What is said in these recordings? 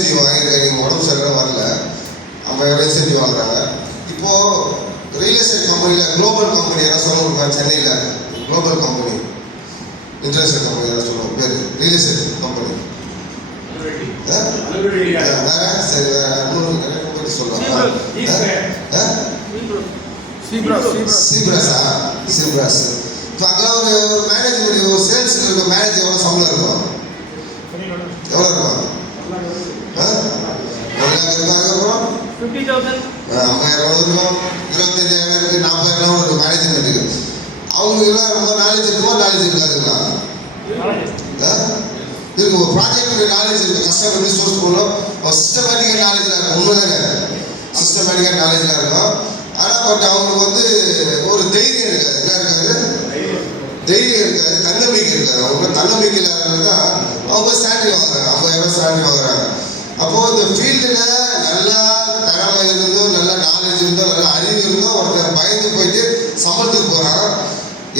Incentive வாங்கியிருக்காங்க. நீங்கள் உடம்பு சரியாக வரல, 50,000 இன்சென்டிவ் வாங்குறாங்க. இப்போது ரியல் எஸ்டேட் கம்பெனியில் குளோபல் கம்பெனி யாராவது சொல்லுவாங்க, சென்னையில் குளோபல் கம்பெனி, இன்டர்நேஷனல் கம்பெனி யாராவது சொல்லுவாங்க பேர், ரியல் எஸ்டேட் கம்பெனி வேற. சரி, வேற இன்னொரு நிறைய கம்பெனி சொல்லுவாங்க. சீப்ராஸ். இப்போ அங்கே ஒரு மேனேஜ்மெண்ட், ஒரு சேல்ஸில் இருக்க மேனேஜர் எவ்வளோ சம்பளம் இருக்கும்? எவ்வளோ இருக்கும்? 1 lakh இருக்கும். அதுக்கப்புறம் 50,000 50,000 இருக்கும், 25,000 இருக்குது, 40,000 இருக்கும் மேனேஜ்மெண்ட்டுக்கு. அவங்களுக்குலாம் ரொம்ப நாலேஜ் இருக்குமா, நாலேஜ் இருக்காதுங்களா? இருக்கு. ஒரு ப்ராஜெக்டுடைய நாலேஜ் இருக்குது, கஸ்டமர் எப்படி சோர்ஸ் பண்ணணும், ஒரு சிஸ்டமேட்டிக்காக நாலேஜாக இருக்கும். உண்மைதானே? சிஸ்டமேட்டிக்காக நாலேஜாக இருக்கும். ஆனால் பட் அவங்களுக்கு வந்து ஒரு தைரியம் இருக்காது. என்ன இருக்காது? தைரியம் இருக்காது, தன்னம்பிக்கை இருக்காது. அவங்க தன்னம்பிக்கை இல்லாதவங்க தான் அவங்க சேலரி வாங்குறாங்க, 50,000 சேலரி வாங்குறாங்க. அப்போது இந்த ஃபீல்டில் நல்லா திறமை இருந்தோ, நல்ல நாலேஜ் இருந்தோ, நல்ல அறிவு இருந்தோ ஒருத்தர் பயந்து போயிட்டு சம்பளத்துக்கு போகிறான்.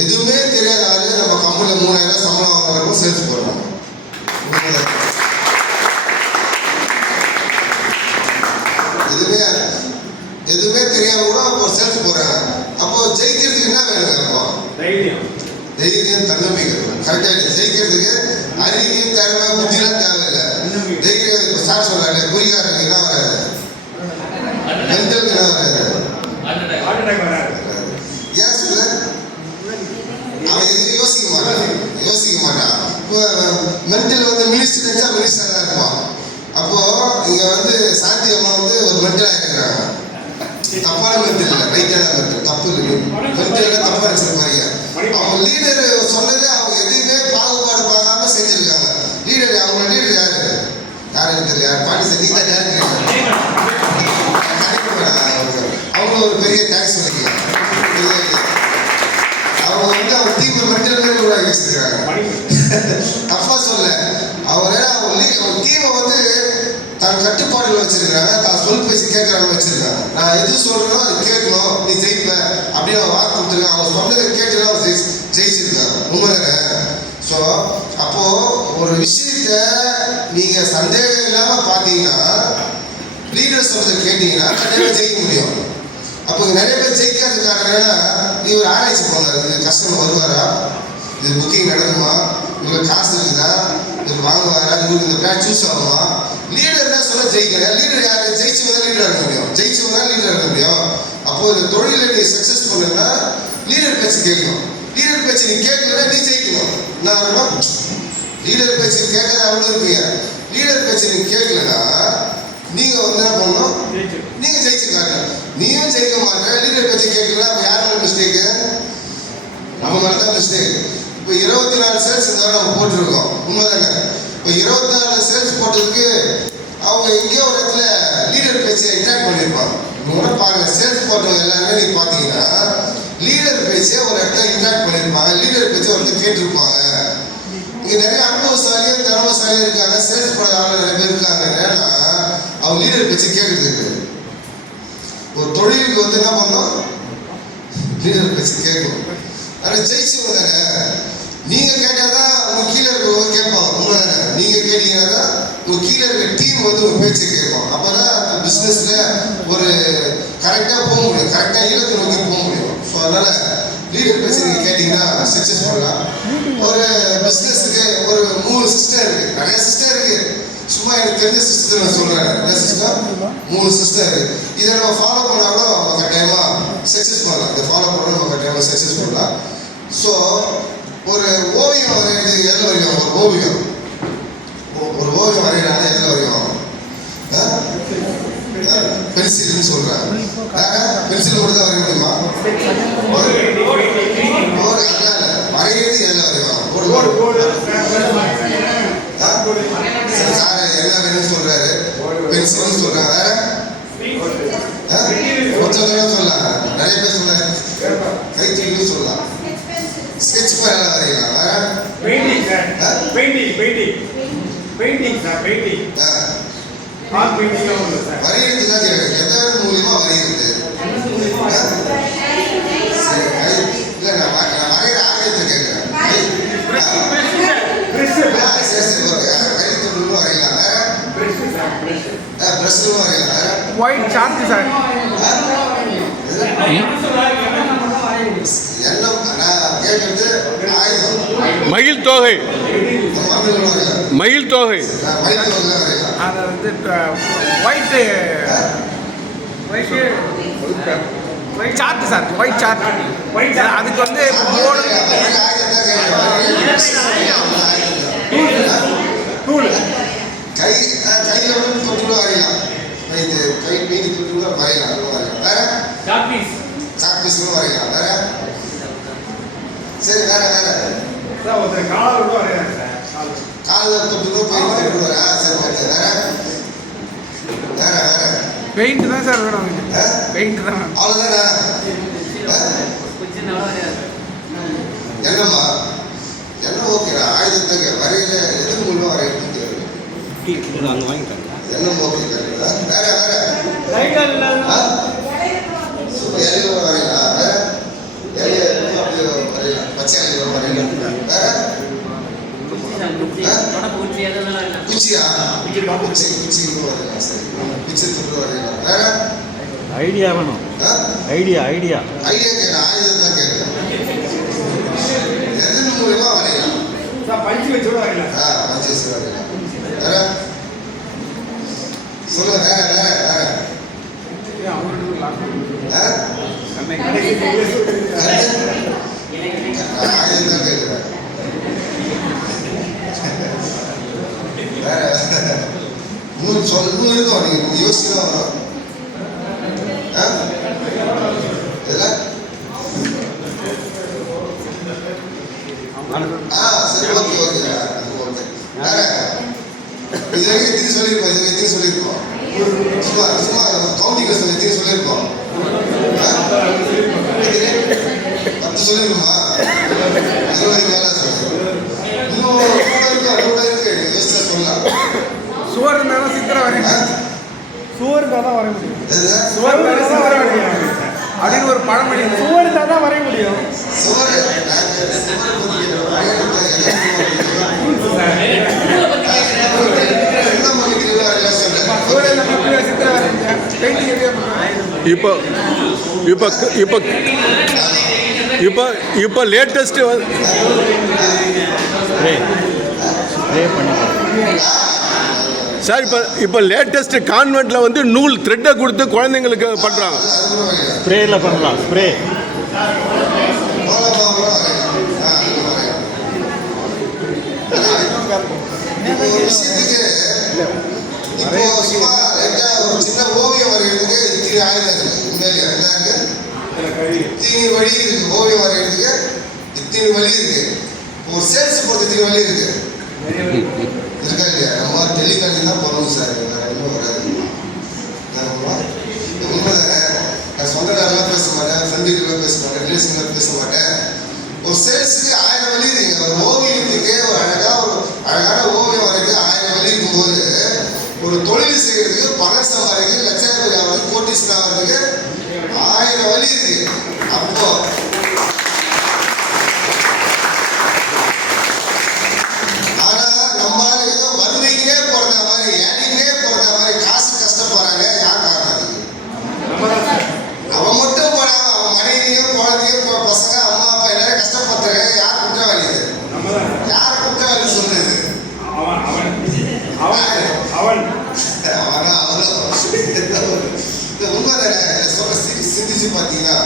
எதுவுமே தெரியாத ஆள் நம்ம கம்பெனியில் 3,000 சம்பளம் வாங்குறப்போ சேல்ஸ் போடுறாங்க. எதுவுமே தெரியாம கூட ஒரு சேல்ஸ் போறாங்க. அப்போ ஜெயிக்கிறதுக்கு என்ன வேணுங்க? அப்போ தைரியம், தன்னம்பிக்கை. கரெக்டா ஜெயிக்கிறதுக்கு அறிவியும் திறமை புத்தியெல்லாம் தேவையில்லை. தைரியம். இப்போ சார் சொல்றாங்க, குறிகாரங்க என்ன வராது, மென்டல் என்ன வராது, ஏன் சொல்ல? அவன் எதுவும் யோசிக்க மாட்டான். இப்போ மென்டல் வந்து மினிஸ்டர் நினைச்சா மினிஸ்டர் தான் இருப்பான். அப்போ இங்க வந்து சாந்தி அம்மா வந்து ஒரு மென்டலா இருக்கிறாங்க. தப்பான மென்டல் இல்லை, ரைட்டான மென்டல். தப்பு இல்லை, மென்டல் தப்பா இருக்கிற மாதிரியா. அவங்க லீடர் சொன்னது அவங்க எதையுமே பாகுபாடு பார்க்காம செஞ்சிருக்காங்க. லீடர், அவங்க லீடர் யாரு தெரியல, யார் பாண்டி சங்கீதா யாரு அவங்க ஒரு பெரிய தேங்க்ஸ் பண்ணிக்கலாம். அவங்க வந்து அவங்க டீம் மென்டல் உருவாக்கி வச்சிருக்காங்க. தப்பா சொல்ல, அவங்க டீமை வந்து தான் கட்டுப்பாடுகள் வச்சிருக்காங்க, தான் சொல் பேசி கேட்கறாங்க வச்சிருக்காங்க. நான் எது சொல்றேனோ அது கேட்கணும், நீ ஜெயிப்ப அப்படின்னு அவங்க வாக்கு கொடுத்துருக்காங்க. அவங்க சொன்னதை கேட்கலாம், அவங்க ஜெயிச்சிருக்காங்க. உண்மைதானே? ஸோ அப்போ ஒரு விஷயத்த நீங்க சந்தேகம் இல்லாம பார்த்தீங்கன்னா, லீடர் சொல்றதை கேட்டீங்கன்னா கண்டிப்பாக ஜெயிக்க முடியும். அப்போ நிறைய பேர் ஜெயிக்காததுக்கான இவர் ஆராய்ச்சி போனார். கஸ்டமர் வருவாரா, இது புக்கிங் நடக்குமா, இவங்களுக்கு காசு இருக்குதா, இவர் வாங்குவாரா, இவருக்கு இந்த பிளான் சூஸ் ஆகுமா. லீடர் தான் சொல்ல ஜெயிக்கிறேன். லீடர் யாரு? ஜெயிச்சவங்க தான் லீடர் இருக்க முடியும். ஜெயிச்சவங்க தான் லீடர் இருக்க முடியும். அப்போ இந்த தொழிலில் நீ சக்சஸ் பண்ணணும்னா லீடர் பேச்சு கேட்கணும். லீடர் பேச்சு நீ கேட்கலன்னா நீ ஜெயிக்கணும். என்ன ஆகணும்? லீடர் பேச்சு கேட்காத அவ்வளோ இருப்பீங்க. லீடர் பேச்சு நீங்க கேட்கலன்னா நீங்க வந்து என்ன பண்ணணும்? நீங்க ஜெயிச்சுக்காங்க. நீயும் ஜெயிக்க மாட்டேன். லீடர் பேச்சு கேட்கல. அப்போ யாரோட மிஸ்டேக்கு? நம்ம மேலே தான் மிஸ்டேக். இப்போ 24 சேல்ஸ் இந்த நம்ம போட்டிருக்கோம். உண்மைதானே? இப்போ 24 சேல்ஸ் போட்டதுக்கு அவங்க எங்கேயோ ஒரு இடத்துல லீடர் பேச்சை இன்ட்ராக்ட் பண்ணியிருப்பாங்க. கூட பாருங்க, சேல்ஸ் போட்டவங்க எல்லாருமே நீங்க பார்த்தீங்கன்னா லீடர் பேச்சை ஒரு இடத்துல இன்ட்ராக்ட் பண்ணியிருப்பாங்க. லீடர் பேச்சை ஒருத்தர் கேட்டிருப்பாங்க. இங்கே நிறைய அனுபவசாலியும் திறமசாலியும் இருக்காங்க, சேல்ஸ் போட ஆள் நிறைய பேர் இருக்காங்க. ஏன்னா அவங்க லீடர் பேச்சை கேட்கறதுக்கு ஒரு தொழிலுக்கு வந்து என்ன பண்ணணும்? லீடர் பேச்சு கேட்கணும். ஆனால் ஜெயிச்சவங்க தானே. நீங்க கேட்டாதான் உங்க கீழே இருக்கிறவங்க கேட்பாங்க. உண்மைதானே? நீங்க கேட்டீங்கன்னா தான் உங்க கீழே இருக்கிற டீம் வந்து ஒரு பேச்சை கேட்போம். அப்பதான் அந்த பிசினஸ்ல ஒரு கரெக்டா போக முடியும், கரெக்டா இலக்கு நோக்கி போக முடியும். ஸோ அதனால லீடர் பேச்சு நீங்க கேட்டீங்கன்னா சக்சஸ் பண்ணலாம். ஒரு பிசினஸுக்கு ஒரு 3 சிஸ்டம் இருக்கு. நிறைய சிஸ்டம் இருக்கு. சும்மா எனக்கு தெரிஞ்ச சிஸ்டத்தை நான் சொல்றேன். என்ன சிஸ்டம்? 3 சிஸ்டம் இருக்கு. இதை நம்ம ஃபாலோ பண்ணா கூட நம்ம கட்டாயமா சக்சஸ் பண்ணலாம். இதை ஃபாலோ பண்ணா நம்ம கட்டாயமா சக்சஸ் பண்ணலாம். ஸோ ஒரு ஓவியம் வரைகிறது எதில் வரையும்? ஒரு ஓவியம் வரைகிறாங்க எதில் வரையும்? பென்சில்னு சொல்றேன். பென்சில் கூட தான் வரைய முடியுமா? வரைகிறது எதில் வரையும்? சார் என்ன வேணும்னு சொல்றாரு? பென்சில்னு சொல்றாங்க. வேற சொல்லலாம். நிறைய பேர் சொல்றாரு கைத்தீன்னு சொல்லலாம். ஸ்கெட்ச் பண்ண வரையலாம். வரையிறது தான் கேட்குறேன். எதாவது மூலியமா வரையிறது இல்லை. நான் வரைகிற ஆர்வத்தை கேட்குறேன். வரையலாம். பிரஷ்னு வரையலாம். White charge sir. எண்ணம் நான் கேட்கறது ஆயுதம். மயில் தொகை. மயில் தொகை. மயில் தொகை வரையலாம். அதை வந்து white chart sir. White chart. அதுக்கு வந்து போர்டு கை கையில் வந்து தொட்டு வரையலாம். இது கை மீதி தொட்டு வரையலாம். வரையலாம். வேற சாக்பீஸ்லும் வரையலாம். வேற சரி வேற வேற காலில் தொட்டு பெயிண்ட் தொட்டு வர. சரி ஓகே. வேற வேற வேற பெயிண்ட் தான் சார் வேணும். பெயிண்ட் தான். அவ்வளோதானே? என்னம்மா என்ன ஓகேடா ஆயுதத்துக்கு வரையில எது மூலமாக வரையிட்டு அங்கே வாங்கிட்டாங்க. என்ன ஓகே வேற வேற இலையில வரையலாம். வேற இலைய அப்படியே வரையலாம். பச்சை இலையில வரையலாம். வேற குச்சியா குச்சி குச்சி வரையலாம். சரி குச்சி தொட்டு வரையலாம். வேற ஐடியா வேணும். ஐடியா ஐடியா ஐடியா கேட்க ஆயுதம் தான் கேட்க எதன் மூலமா வரையலாம். பஞ்சு வச்சு வரையலாம். பஞ்சு வச்சு வரையலாம். வேற சொல்லுங்க. வேற வேற வேற ஆயுதம் தான் கேட்கிறேன். வேற மூணு சொல்லணும் இருக்கும். நீங்க யோசிச்சுதான் வரும். சரி ஓகே ஓகே. வேற இது வரைக்கும் எத்தனை சொல்லியிருக்கோம்? இது எத்தனை சொல்லியிருக்கோம்? சும்மா சும்மா கவுண்டிங் கஷ்டம் எத்தனை சொல்லியிருக்கோம்? 10 சொல்லியிருக்கோமா? 20 மேலே சொல்லியிருக்கோம். இன்னும் கூட இருக்கு யோசிச்சா சொல்லலாம். சுவர் இருந்தாலும் சித்திரம் வரையணும். சுவர் இருந்தால் தான் வரைய முடியும். சுவர் இருந்தால் தான் வரைய முடியும் அப்படின்னு ஒரு பழமொழி. சுவர் இருந்தால் தான் வரைய முடியும். சுவர் இப்போ இப்போ இப்போ இப்போ இப்போ லேட்டஸ்ட்டு சார் இப்போ இப்போ லேட்டஸ்ட் கான்வென்ட்டில் வந்து நூல் த்ரெட்டை கொடுத்து குழந்தைங்களுக்கு பண்ணுறாங்க. ஸ்ப்ரேயில் பண்ணலாம். ஸ்ப்ரே இப்போ சும்மா ஒரு சின்ன ஓவியம் வரைகிறதுக்கு இத்தனை ஆயுதம் இருக்கு. உண்மையிலே இத்தனை வழி இருக்கு. ஓவியம் வரைகிறதுக்கு இத்தனை வழி இருக்கு. ஒரு சேல்ஸ் போட்டு இத்தனை வழி இருக்கு. இருக்கா இல்லையா? நம்ம டெலிகாலிங் தான் பண்ணணும் சார். வேற ஒன்றும் வராது. உண்மைதானே? நான் சொந்தக்காரெல்லாம் பேச மாட்டேன். ஃப்ரெண்டுக்கெல்லாம் பேச மாட்டேன். ரிலேஷன்லாம் பேச மாட்டேன். ஒரு சேல்ஸுக்கு 1000 வழி இருக்குங்க. ஒரு ஓவியத்துக்கு ஒரு அழகான ஓவியம் வரைக்கும் 1000 வழி இருக்கும்போது ஒரு தொழில் செய்யறதுக்கு பணம் சம்பாதிக்க லட்சாதிபதி ஆகிறதுக்கு கோட்டீஸ்வரன் ஆகிறதுக்கு 1000 வழி இருக்கு. அப்போ ஆனா நம்மளால ஏதோ வறுமைக்கே பிறந்த மாதிரி ஏழைக்கே பிறந்த மாதிரி காசு கஷ்டப்படுறாங்க. யார் காரணம்? அவன் மட்டும் போடாம அவன் மனைவியும் குழந்தையும் பசங்க அம்மா அப்பா எல்லாரும் கஷ்டப்படுறாங்க. யார் குற்றவாளி? யார் குற்றவாளி சொல்றது? உண்மைதானே? சொல்ல சிந்திச்சு பார்த்தீங்கன்னா